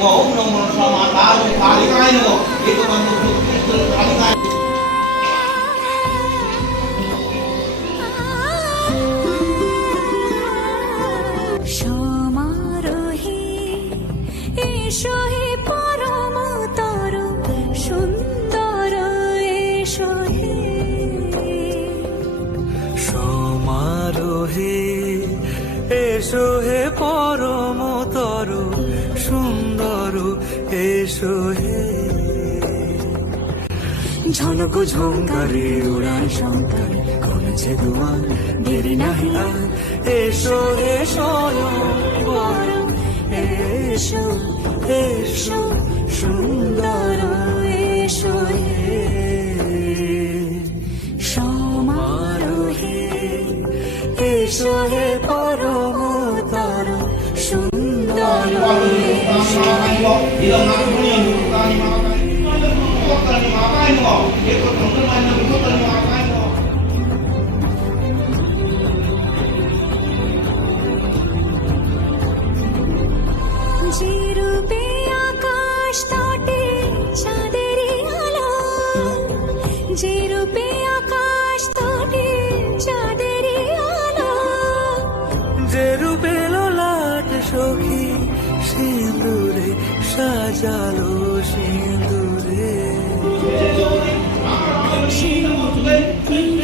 ওম নমো সমাদায় কালিকায় নমঃ একতন্ত সুকৃষ্ণ কালিকায় সমারোহে এসো হে পরমতর সুন্দর এসো হে সমারোহে এসো হে পরমতর সুন্দর এসো হে ঝনক ঝঙ্কারে উড়ায় শঙ্কর করেছে দুয়ার দেরি নাহি আর এসো হে স্বয়ং এসো এসো সুন্দর এসো হে সমারোহে এসো হে পরমতর সুন্দর এসো যে রূপে আকাশ তটে চাঁদেরই আলো যে রূপে আকাশ তটে চাঁদেরই আলো যে রূপে ললাট সখী সিঁদুরে সাজালো সিঁদুরে সিঁদুরে